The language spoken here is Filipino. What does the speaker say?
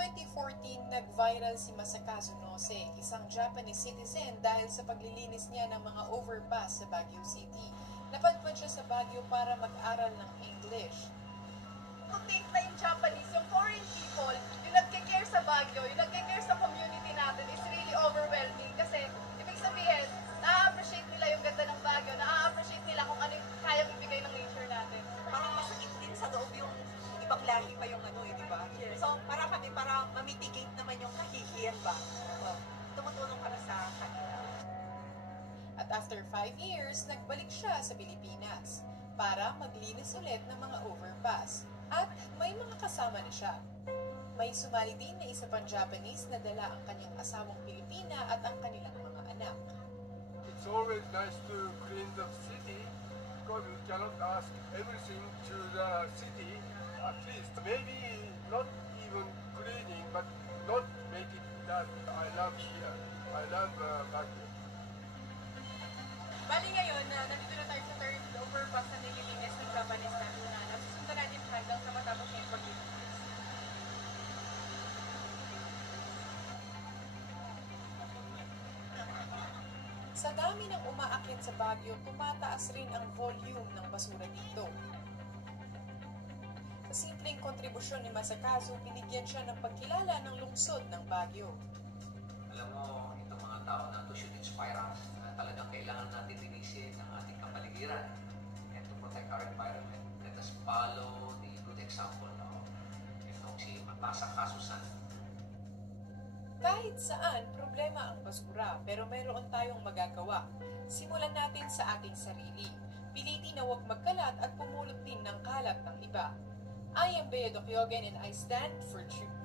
2014, nag-viral si Masakazu Nose, isang Japanese citizen dahil sa paglilinis niya ng mga overpass sa Baguio City. Napadpad siya sa Baguio para mag-aral ng English. To think na yung Japanese, yung foreign people, yung nagkikare sa Baguio, yung nagkikare sa community natin is really overwhelming kasi ibig sabihin, na-appreciate nila yung ganda ng Baguio, na-appreciate nila kung ano yung kayang ibigay ng nature natin. Parang masakit din sa loob yung ibang lahi pa yung di ba? Yes. So, para mamitigate naman yung kahihiyan ba? Tumutulong para sa kanila. At after 5 years, nagbalik siya sa Pilipinas para maglinis ulit ng mga overpass. At may mga kasama na siya. May sumali din na isa pang Japanese na dala ang kanyang asawang Pilipina at ang kanilang mga anak. It's always nice to clean the city because we cannot ask everything to the city. At least maybe not even cleaning, but not make it that I love here. I love Baguio. Bali ngayon, nandito na tayo sa third overpass na nililinis ng Japanese natin na nasusundan natin hanggang sa matapos niya yung paglilinis. Sa dami ng umaakyat sa Baguio, tumataas rin ang volume ng basura dito. Sa simpleng kontribusyon ni Masakazu, binigyan siya ng pagkilala ng lungsod ng Baguio. Alam mo, itong mga tao na to should inspire us na talagang kailangan natin linisin ang ating kapaligiran and to protect our environment. Let us follow the good example of si Masakazu-san. Kahit saan, problema ang basura, pero mayroon tayong magagawa. Simulan natin sa ating sarili. Pilitin na huwag magkalat at pumulot din ng kalat ng iba. I am Bea Docyogen and I stand for truth.